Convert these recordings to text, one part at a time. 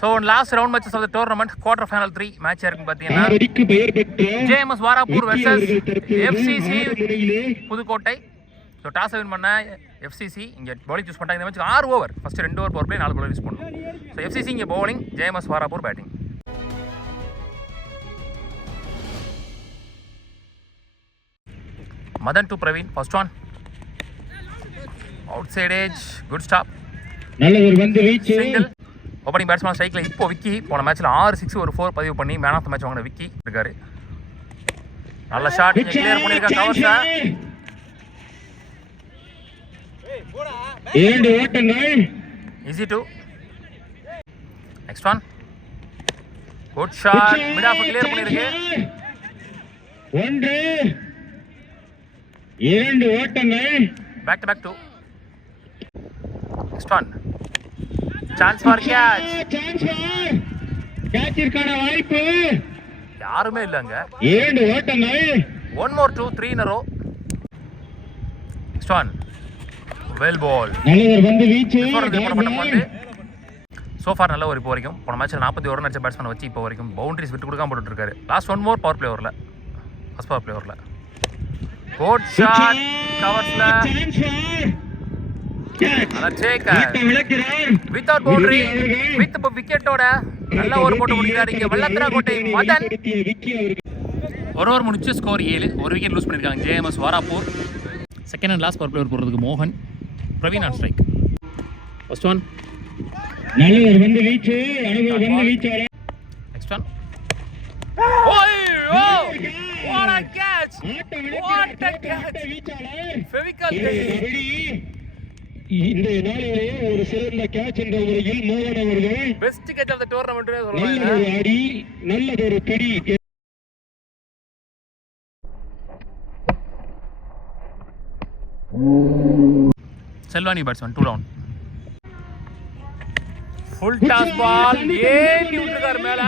So last round matches of the tournament, quarter final 3 match இருக்கு பாத்தீங்கன்னா JMS Varappur vs FCC Pudukkottai. So toss win பண்ண FCC இங்கே bowling choose பண்ணிட்டாங்க. இந்த match 6 over, first 2 over power play 4 bowler use பண்ணணும். So FCC இங்கே bowling, JMS Varappur batting. Madan to Praveen, first one outside edge, good stop, நல்ல ஒரு வந்து ரீச். சிங்கிள். ஓப்பனிங் பேட்ஸ்மேன் ஸ்ட்ரைக்கில் இப்போ விக்கி. போன மேட்ச்சில் 6 6 ஒரு 4 பதிவு பண்ணி மேன் ஆஃப் த மேட்ச் வாங்கின விக்கி இருக்காரு. நல்ல ஷாட் கிளியர் பண்ணியிருக்காங்க கவர்ஸா. 2 ஓட்டங்கள், easy two. Next one good shot, mid off clear பண்ணியிருக்கு. 1 2 ஓட்டங்கள், back to back 2. Next one chance for catch, கேட்சிற்கான வாய்ப்பு யாருமே இல்லங்க. 2 ஓட்டங்கள், 1 more 2 3 in a row. Next one well ball, நல்ல வந்து வீச்சு. சோ ஃபார் நல்ல ஒரு இப்போ வரைக்கும் போன மேட்ச்ல 40 ஓவர் அடிச்ச பேட்ஸ்மேன் வச்சு இப்போ வரைக்கும் பவுண்டரிஸ் விட்டு கொடுக்காம போட்டுட்டு இருக்காரு. லாஸ்ட் 1 more பவர் பிளே ஓவர்ல, ஃபர்ஸ்ட் பவர் பிளே ஓவர்ல குட் ஷாட் கவர்ஸ்ல. வித்தவுட் பவுண்டரி வித் விக்கெட்டோட நல்ல ஓவர் போட்டு முடிக்கிறார் இங்க வெள்ளத்திராக்கோட்டை மதன். ஒரு ஓவர் முடிச்சு ஸ்கோர் 7, ஒரு விக்கெட் லூஸ் பண்ணிருக்காங்க JMS வாராப்பூர். Second and last power play போடுறதுக்கு மோகன், Praveen on strike. First one நல்ல ஒரு வந்து வீச்சு, அழகு வந்து வீச்சு. Next one oh what a catch, what a catch, Fevicol இந்த நாளிலேயே ஒரு சிறந்த கேட்ச் என்ற முறையில் மோகன் அவர்கள் best catch of the tournament சொல்றாங்க. நல்ல அடி, நல்ல ஒரு பிடி. செல்வானி batsman 2 down, full toss ball ஏறி விட்டுறார் மேல.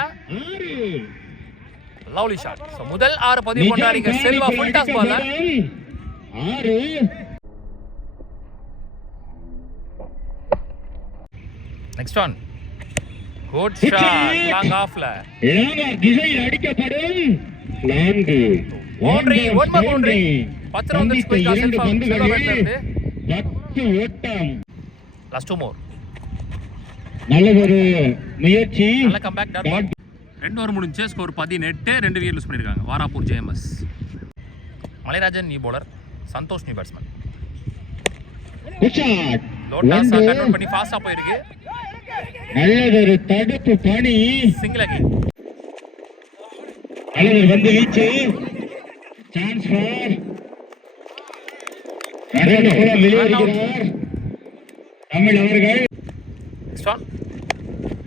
Lovely shot. சோ முதல் 6 பதிவு பண்ணாரிங்க Selva full toss ball 6. Next one good shot long ஆஃப்ல, திசையில் அடிக்கப்படும் 4 boundary, 1 more boundary. 10 run score Selva பேட்ல இருந்து 10 ஓட்டம். Last 2 more. நல்ல ஒரு முயற்சி, நல்ல கம்பேக் டாட். 2 ஓவர் முடிஞ்சு ஸ்கோர் 18, 2 விக்கெட் லூஸ் பண்ணிருக்காங்க Varappur JMS. Malairajan new bowler, Santhosh new batsman. Low toss convert பண்ணி ஃபாஸ்டா போயிருக்கு. நல்லதொரு தடுப்பு பணி, சிங்கிள் அகைன். நல்ல வந்து வீச்சு, சான்ஸ் ஃபார் வெளியேறுகிறார் தமிழ் அவர்கள். Next one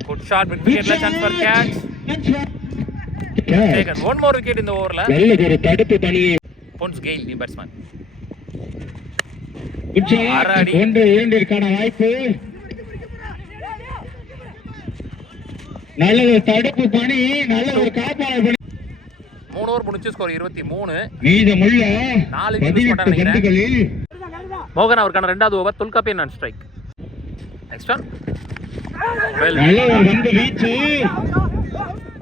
good shot mid விக்கெட்ல, chance for catch. Taken 1 more wicket இந்த ஓவர்ல. நல்லதொரு தடுப்பு பணி, பொன்ஸ் கெயில் நியூ பேட்ஸ்மேன். 1 2 வாய்ப்பு. நல்ல ஒரு தடுப்பு பணி, நல்ல ஒரு காப்பாளர் பணி. 3 ஓவர் முடிஞ்சு ஸ்கோர் 23, மீதமுள்ள 4 விக்கெட் பண்றாங்க. மோகன் அவருக்கான 2வது over, Tholkappiyan on strike. Next one நல்ல ஒரு வந்து வீச்சு,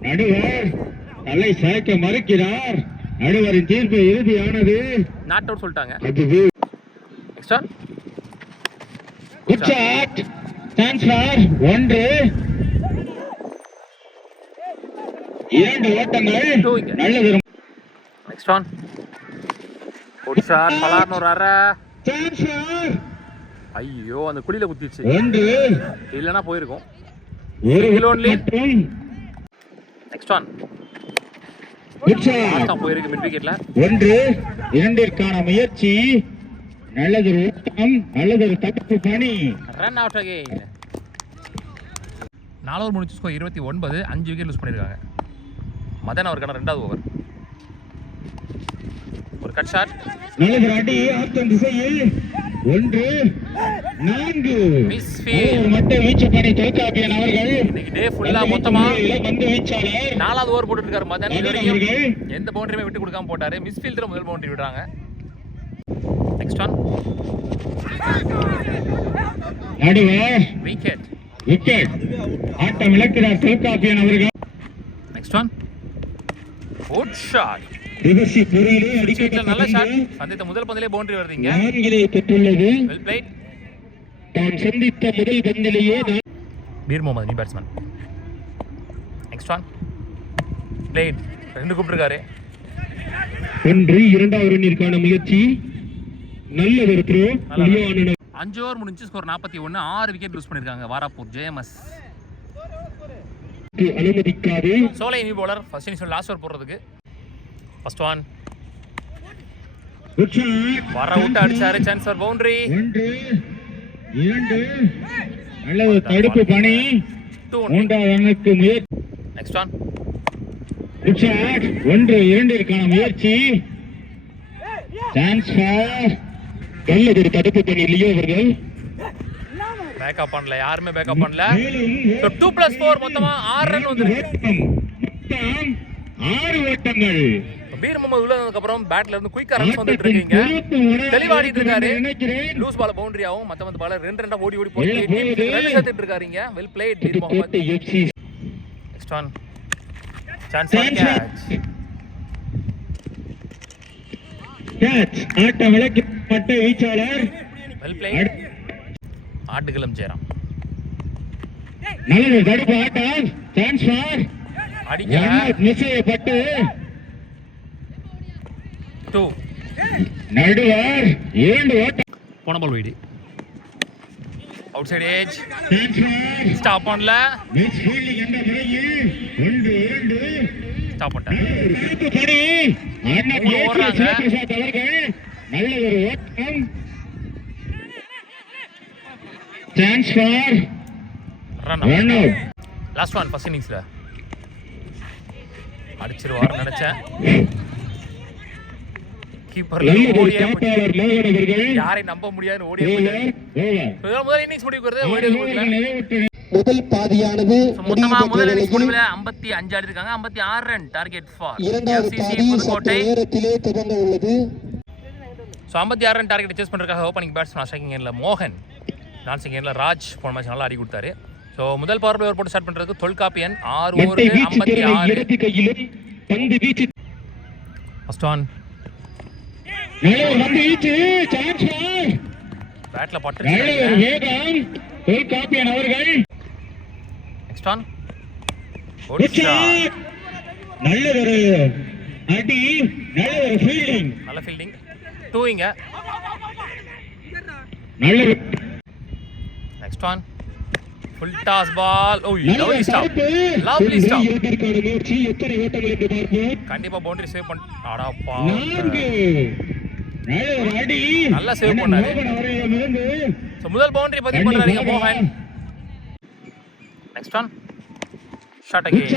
நடுவர் தலை சாய்க்க மறுக்கிறார். நடுவரின் தீர்ப்பு இறுதியானது, நாட் அவுட் சொல்லிட்டாங்க. Next one good shot, chance for 1 2 ஓட்டங்கள், நல்லது. நெக்ஸ்ட் ஒன் குட் ஷாட், பலார்னு ஒரு அரை. சான்ஸ் ஃபார், ஐயோ அந்த குழியில குத்திச்சு, 1 இல்லனா போயிருக்கும். ஒரு only. Next one good shot, போயிருக்கு மிட் விக்கெட்ல. 1 2 முயற்சி, நல்லது ஓட்டம், நல்லது தடுப்பு பணி. Run out again. 4 ஓவர் முடிச்சு ஸ்கோர் 29, 5 விக்கெட் லூஸ் பண்ணிருக்காங்க. மதன் அவருக்கான 2வது ஓவர், ஒரு கட் ஷாட், நல்லது அடி ஆத்தம் திசையில். 1 4 மிஸ் ஃபீல்ட். மட்டை வீச்சு பணி தொல்காப்பியன் அவர்கள். இன்னைக்கு டே ஃபுல்லா மொத்தமா பந்து வீச்சாளர் 4வது ஓவர் போட்டுட்டு இருக்காரு மதன். இதுவரைக்கும் எந்த பவுண்டரியுமே விட்டு கொடுக்காம போட்டாரு. மிஸ் ஃபீல்ட்ல முதல் பவுண்டரி விடுறாங்க. நெக்ஸ்ட் ஒன் நடுவர் விக்கெட். விக்கெட். ஆட்டம் இழக்கிறார் தொல்காப்பியன் அவர்கள். Next one good shot. ரிவர்சி புரியிலே அடிக்கப்பட்ட நல்ல ஷாட். சந்தித்த முதல் பந்திலே பவுண்டரி வருதுங்க. 4 பெற்றுள்ளது. Well played. தான் சந்தித்த முதல் பந்திலேயே Peer Mohammed new batsman. Next one played. 2 கூப்பிட்டுருக்காரு. 1 இரண்டாவது ரன்னிற்கான முயற்சி. நல்ல ஒரு த்ரோ. 5 ஓவர் முடிஞ்சு ஸ்கோர் 41. 6 விக்கெட் லூஸ் பண்ணிருக்காங்க வாராப்பூர் ஜேஎம்எஸ். அனுமதிக்காது. Solai new bowler first innings last over போடுறதுக்கு. First one good shot. வர விட்டு அடிச்சாரு. Chance for boundary. 1 2 நல்ல ஒரு தடுப்பு பணி. 2 மூன்றாவது ரன்னுக்கு முயற்சி. Next one good shot. 1 2ற்கான முயற்சி. சான்ஸ் ஃபார் நல்ல ஒரு தடுப்பு பணி லியோ அவர்கள். பேக்கப் பண்ணல. யாருமே பேக்கப் பண்ணல. 2+4 மொத்தமா 6 ரன் வந்திருக்கு. மொத்தம் 6 ஓட்டங்கள். பீர் முகமது உள்ள வந்ததுக்கு அப்புறம் பேட்ல இருந்து குயிக்கா ரன்ஸ் வந்துட்டு இருக்கீங்க. தெளிவாடிட்டு இருக்காரு. லூஸ் பால் பவுண்டரி ஆகும். மத்த பால் 2 ஓடி ஓடி போய் ரன் சேர்த்துட்டு இருக்காருங்க. Well played Peer Mohammed. Next one chance for catch. Catch. ஆட்டம் விளக்கப்பட்ட வீச்சாளர். Well played. ஆட்டுகளம் ஜெயராம். நல்ல தடுப்பு ஆட்டம். சான்ஸ் ஃபார் அடிக்கல. மிஸ் செய்யப்பட்டு 2 நடுவர் 2 ஓட்டம். போன ball wide. Outside edge. Chance for stop பண்ணல. மிஸ் ஃபீல்டிங் என்ற முறையில் 1 2 ஸ்டாப் பண்ணிட்டாங்க. தடுப்பு பணி. அண்ணன் ஓடுறாங்க. பிரசாத் அவர்கள் நல்ல ஒரு ஓட்டம். Chance for run out. Last one first இன்னிங்ஸ்ல அடிச்சிருவார் நினைச்சேன். கீப்பர்ல ஓடியே காப்பாளர் மோகன் அவர்கள் யாரை நம்ப முடியாதுன்னு ஓடியே போயிட்டாரு. முதல் இன்னிங்ஸ் முடிவுக்கு வருது. ஓடியே போயிடல. முதல் பாதியானது மொத்தமா முதல் இன்னிங்ஸ் முடிவுல 55 ஆடி இருக்காங்க. 56 ரன் டார்கெட் ஃபார் இரண்டாவது FCC பாதி புதுக்கோட்டை. நேரத்திலே துவங்க உள்ளது. ஸோ 56 ரன் டார்கெட் சேஸ் பண்ணுறதுக்காக ஓப்பனிங் பேட்ஸ்மேன் ஸ்ட்ரைக்கிங் எண்ணில் மோகன், நான் செகண்ட்ல ராஜ் போன மேட்ச் நல்லா ஆடி கொடுத்தாரு. ஸோ முதல் பவர் பிளே போட்டு ஸ்டார்ட் பண்ணுறதுக்கு தொல்காப்பியன் 6 ஓவர் 56. ஃபர்ஸ்ட் ஒன் பேட்ல பட்டு. தொல்காப்பியன் அவர்கள் நெக்ஸ்ட் ஒன் நல்ல ஒரு அடி. நல்ல ஒரு ஃபீல்டிங். நல்ல ஃபீல்டிங். 2 நல்ல next one full toss ball. Oh lovely stop. Lovely stop. எத்தனை ஓட்டங்கள் என்று பார்ப்போம். கண்டிப்பா பவுண்டரி சேவ் பண்ண. அடப்பா. நல்ல ஒரு அடி. நல்லா சேவ் பண்ணாரு. ஸோ முதல் பவுண்டரி பதிவு பண்றாருங்க மோகன். Next one shot again.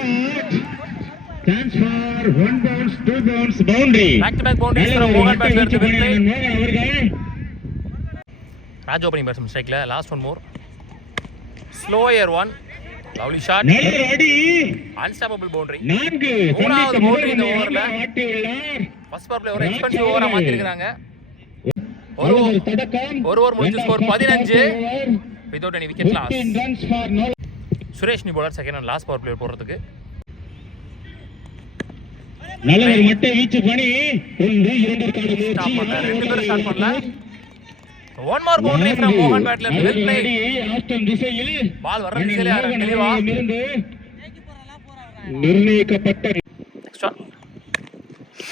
Chance for 1 bounce 2 bounce boundary. Back to back boundaries from மோகன் பேட்ஸ்மேன் டு வின் பிளே. மோகன் அவர்கள் ராஜ் ஓப்பனிங் பேட்ஸ்மேன் ஸ்ட்ரைக்ல. Last one more slower one. Lovely shot. நல்ல அடி. Unstoppable boundary. 4 மூணாவது பவுண்டரி இந்த ஓவர்ல. ஆட்டியுள்ளார். ஃபர்ஸ்ட் பவர் பிளே ஒரு எக்ஸ்பென்சிவ் ஓவரா மாத்தி இருக்காங்க. ஒரு தடக்கம். ஒரு ஓவர் முடிஞ்சு score 15 without any wicket loss. 15 runs for no. Suresh new bowler second and last power play போடுறதுக்கு. நல்ல ஒரு மட்டை வீச்சு பணி. 1 2ற்கான ஸ்டாப் பண்ணல. முயற்சி. 2 பேரும் ஸ்டார்ட் பண்ணல. ஒன் மோர் பவுண்டரி ஃப்ரம் மோகன் பேட்ல இருந்து. Well play. ஆஸ்டன் திசையில் பால் வர திசையில தெளிவா நிர்ணயிக்கப்பட்ட நெக்ஸ்ட் ஒன்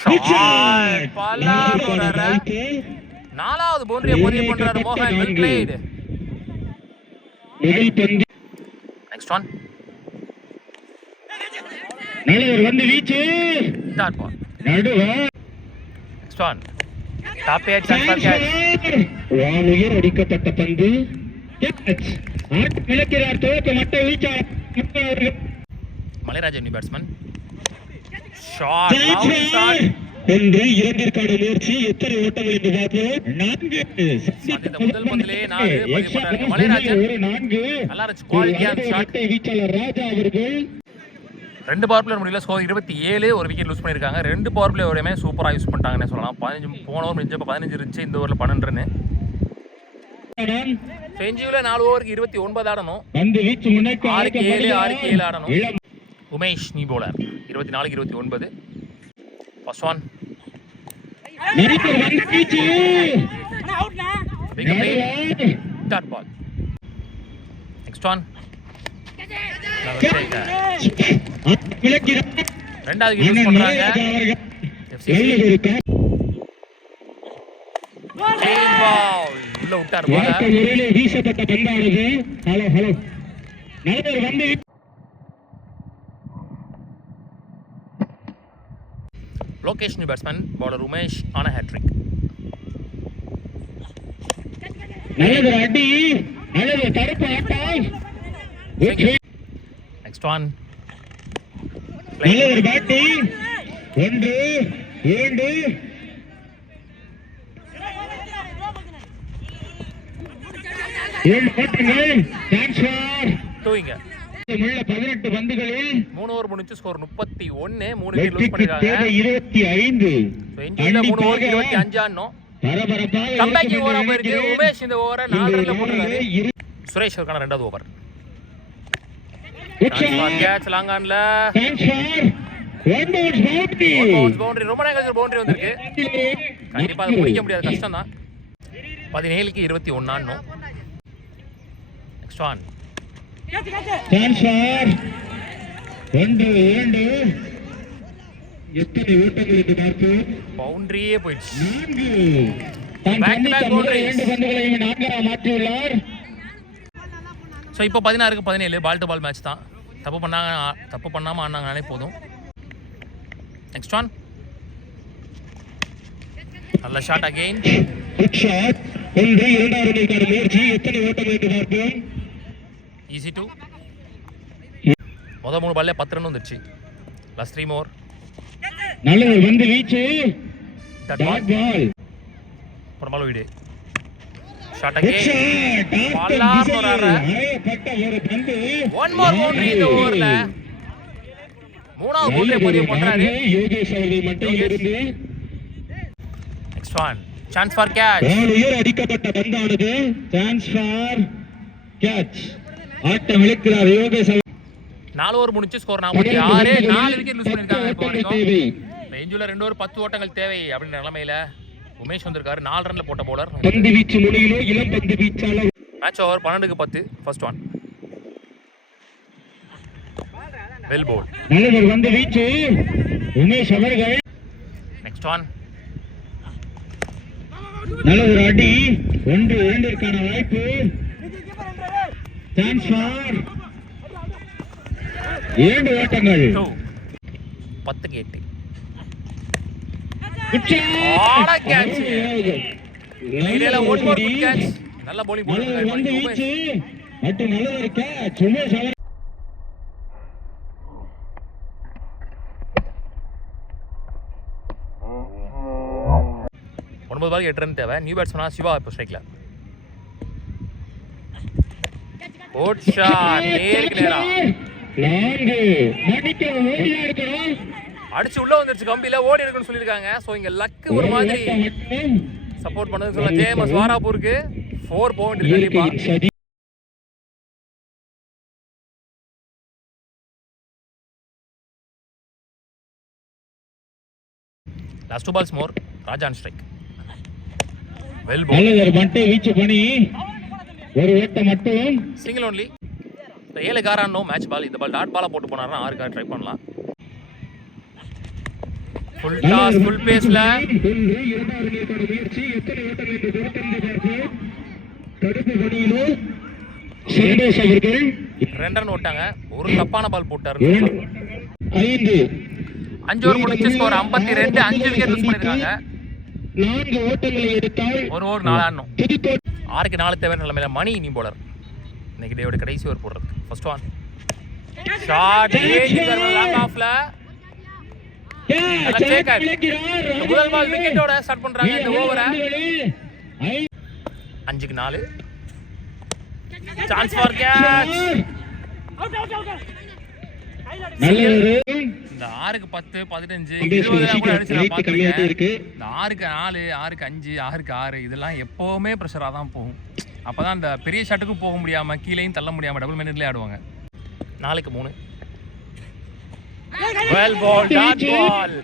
ஷாட். பல்லார் போறாரு. நாலாவது பவுண்டரியை பதிவு பண்றாரு மோகன். Well played. முதல் பந்து. நெக்ஸ்ட் ஒன் நல்ல ஒரு வந்து வீச்சு. Dot ball. நடுவா. Next one top edge chance for catch. வானுயர் அடிக்கப்பட்ட பந்து. கேட்ச். ஆட்டு விளக்கிறார். தோக்க மட்டை வீச்சா. Malairajan new batsman. Shot. Lovely shot. 1 2ற்கான முயற்சி. எத்தனை ஓட்டங்கள் என்று பார்ப்போம். 4 முதல் பந்திலே 4 பதிவு பண்றாங்க மலைராஜன். 4 நல்லா இருந்துச்சு குவாலிட்டியான ஷாட். வீச்சாளர் ராஜா அவர்கள் 2 பவர் பிளே முடியல. ஸ்கோர் 27. ஒரு விக்கெட் லூஸ் பண்ணிருக்காங்க. 2 பவர் பிளே ஒரேமே சூப்பரா யூஸ் பண்ணிட்டாங்கன்னு சொல்லலாம். 15 போன ஓவர் முடிஞ்சப்ப 15 இருந்துச்சு. இந்த ஓவர்ல 12 ரன். செஞ்சியில 4 ஓவருக்கு 29 ஆடணும். பந்து வீச்சு முனைக்கு 6க்கு 7 ஆடணும். உமேஷ் நீ போலர் 24க்கு 29. First one dot ball. Next one ரெண்டாவது யூஸ் பண்றாங்க FCC. உள்ள விட்டார் பால். வீசப்பட்ட பந்தானது. ஹலோ ஹலோ நல்ல வந்து லோகேஷ் பேட்ஸ்மேன் பவுலர் உமேஷ் ஆன ஹேட்ரிக். நல்லது அடி நல்லது தடுப்பு ஆட்டம். நெக்ஸ்ட் ஒன் நல்லது பேட்டிங் 1 2 ஓட்டங்கள் ட்ரான்ஸ்ஃபர் டூயிங்க. உள்ள 18 பந்துகளில் 3 ஓவர் முடிஞ்சு ஸ்கோர் 31. 3 விக்கெட் லூஸ் பண்ணிருக்காங்க. 25 செஞ்சுரில 3 ஓவர் 25 ஆடணும். பரபரப்பாக கம்பேக் ஓவரா போயிருக்கு. உமேஷ் இந்த ஓவரை 4 ரன்ல போட்டுறாரு. சுரேஷ் அவர்க்கான ரெண்டாவது ஓவர். கேட்ச் லாங் ஆன்ல பவுண்டரி. ரொம்ப நேரம் கழிச்சு பவுண்டரி வந்திருக்கு. கண்டிப்பா அதை முடிக்க முடியாது, கஷ்டம் தான். 17க்கு 21 ஆடணும். நெக்ஸ்ட் ஒன் ட்ரான்ஸ்ஃபர் 2 2 எத்தனை ஓட்டங்கள் என்று பார்ப்போம். பவுண்டரியே போயிடுச்சு. 4 பேக் டு பேக் பவுண்டரி. 2 பந்துகளையும் 4 மாற்றியுள்ளார். ஸோ இப்போ 16க்கு 17 பால் டு பால் மேட்ச் தான். தப்பு பண்ணாமல் ஆடினாங்கனாலே போதும். நெக்ஸ்ட் ஒன் நல்ல ஷாட் அகைன். Good shot. இரண்டாவது ரன்னுக்கான முயற்சி. எத்தனை ஓட்டங்கள் என்று பார்ப்போம். ஈஸி 2. முதல் 3 பால்ல 10 ரன் வந்துருச்சு. Last 3 more. நல்ல வந்து வீச்சு. Dot ball. அப்புறமா வீடு ஷாட் அகைன். பாலார் போறாரு. ஒன் மோர் பவுண்டரி இந்த ஓவர்ல. மூணாவது பவுண்டரி பதிவு பண்றாரு யோகேஷ் அவர்கள் மட்டையில் இருந்து. Next one chance for catch. உயர் அடிக்கப்பட்ட பந்தானது. Chance for catch. ஆட்டம் இழுக்கிறார் யோகேஷ். 4 ஓவர் முடிஞ்சு ஸ்கோர் 46. 4 விக்கெட் லூஸ் பண்ணிருக்காங்க. இப்போ வரைக்கும் பெஞ்சுல 2 ஓவர் 10 ஓட்டங்கள் தேவை அப்படின்ற நிலைமையில உமேஷ் வந்திருக்காரு. 4 ரன்ல போட்ட பவுலர். பந்து வீச்சு முனையிலோ இளம் பந்து வீச்சாளர். மேட்ச் ஓவர் 12க்கு 10. First one well bowl. நல்லது வந்து வீச்சு உமேஷ் அவர்கள். நெக்ஸ்ட் ஒன் நல்லது அடி. 1 2ற்கான வாய்ப்பு. சான்ஸ் ஃபார் 2 ஓட்டங்கள். 10க்கு 8. ஆட கேட்ச். இடையில ஒன் மோர் குட் கேட்ச். நல்ல bowling போட்டுருக்காரு உமேஷ். அட்டு நல்ல ஒரு கேட்ச் உமேஷ் அவர். ஒன்பது பால் 8 ரன் தேவை. நியூ பேட்ஸ்மனா சிவா இப்போ ஸ்ட்ரைக்ல. Good shot. நேருக்கு நேரா அடிச்சு உள்ள வந்துருச்சு. கம்பியில ஓடி இருக்குன்னு சொல்லிருக்காங்க. சோ இங்க லக் ஒரு மாதிரி சப்போர்ட் பண்ணது சொல்ல. ஜேஎம்எஸ் வாராப்பூருக்கு 4 பவுண்டரி கண்டிப்பா. Last 2 balls more. Rajan strike. Well bowl. நல்ல மட்டை வீச்சு பண்ணி ஒரு ஓட்ட மட்டும். Single only. 7 காரானோ மேட்ச் பால். இந்த பால் டாட் பாலா போட்டு போனாருன்னா 6 கார் ட்ரை பண்ணலாம். ஃபுல் டாஸ் ஃபுல் பேஸ்ல தடுப்பு பணியிலோ சந்தோஷ் அவர்கள் 2 ரன் ஓட்டாங்க. ஒரு தப்பான பால் போட்டாரு. 5 ஓவர் முடிஞ்சு ஸ்கோர் 52. 5 விக்கெட் லூஸ் பண்ணிருக்காங்க. 4 ஓட்டங்களை எடுத்தால் ஒரு ஓவர் 4 ஆடணும். 6க்கு 4 தேவையான நிலைமையில மணி நீ போலர். இன்னைக்கு டேவோட கடைசி ஓவர் போடுறது. ஃபர்ஸ்ட் ஒன் ஷாட் லாங் ஆஃப்ல. முதல் பால் விக்கெட்டோட ஸ்டார்ட் பண்றாங்க இந்த ஓவரை. 5க்கு 4. Chance for catch. இந்த 6க்கு 10 15 20 கூட அடிச்சு நான் பார்த்திருக்கேன். இந்த 6க்கு 4 6க்கு 5 6க்கு 6 இதெல்லாம் எப்பவுமே பிரஷரா தான் போகும். அப்போ தான் அந்த பெரிய ஷாட்டுக்கும் போக முடியாமல் கீழேயும் தள்ள முடியாமல் டபுள் மைண்டட்லேயே ஆடுவாங்க. 4-3. Well ball, dot ball,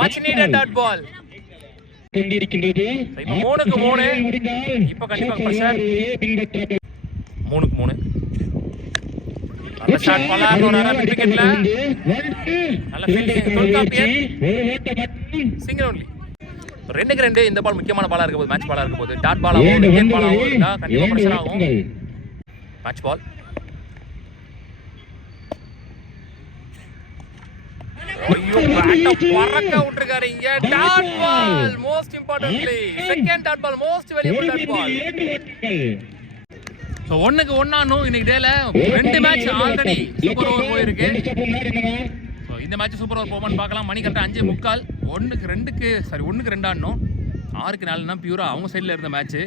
much needed dot ball. கொண்டிருக்கின்றது. இப்போ 3-3. இப்போ கண்டிப்பாக பிரஷர். 3-3. நல்ல ஷாட் பலானோட விக்கெட்ல நல்ல ஃபீல்டிங் தொல்காப்பியர் சிங்கிள் ஒன்லி. 2-2. இந்த பால் முக்கியமான பாலா இருக்க போகுது, மேட்ச் பாலா இருக்க போகுது. டாட் பாலாவோ விக்கெட் பாலாவோ இருந்தா கண்டிப்பா பிரஷர் ஆகும். Match ball. ஐயோ பேட் பறக்க விட்டுருக்காரு இங்க. Dot ball most importantly second dot ball most valuable dot ball. So 1-1 இன்னைக்கு டேல 2 மேட்ச் ஆல்ரெடி சூப்பர் ஓவர் போயிருக்கு. ஸோ இந்த மேட்ச் சூப்பர் ஓவர் போமான்னு பார்க்கலாம். மணி கரெக்டாக 5:45. 1-2 ஆடணும். 6-4 பியூரா அவங்க சைடில் இருந்த மேட்ச்சு.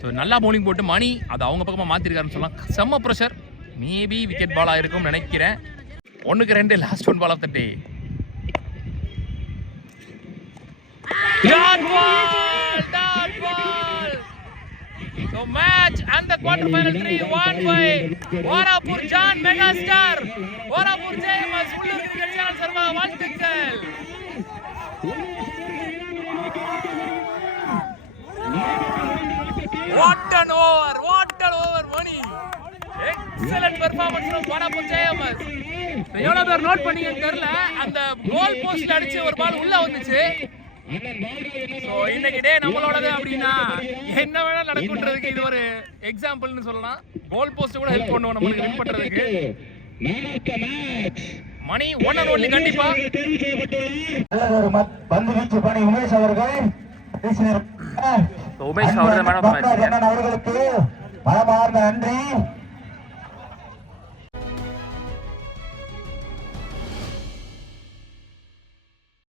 ஸோ நல்லா பவுலிங் போட்டு மணி அது அவங்க பக்கமாக மாற்றிருக்காருன்னு சொல்லலாம். செம்ம ப்ரெஷர். மேபி விக்கெட் பாலாக இருக்கும்னு நினைக்கிறேன். 1-2 last one ball of the day. Dot ball! Dot ball! So match and the quarter final 3 won by Warapur John Megastar. Warapur JMS Ulur Cricket Channel Sarva வாழ்த்துக்கள். What an over money. Excellent performance from Warapur JMS. எவ்வளவு பேர் note பண்ணீங்கன்னு தெரியல, அந்த கோல் போஸ்ட்ல அடிச்சு ஒரு பால் உள்ள வந்துச்சு. ஸோ இன்னைக்கு டே நம்மளோடது அப்படின்னா என்ன வேணா நடக்குன்றதுக்கு இது ஒரு எக்ஸாம்பிள்னு சொல்லலாம். கோல் போஸ்ட் கூட ஹெல்ப் பண்ணுவோம் நம்மளுக்கு வின் பண்றதுக்கு. மணி 1-1 கண்டிப்பா. உமேஷ் அவர்கள் உமேஷ் அவர்கள் மேன் ஆஃப் மேட்ச் அவர்களுக்கு மனமார்ந்த நன்றி.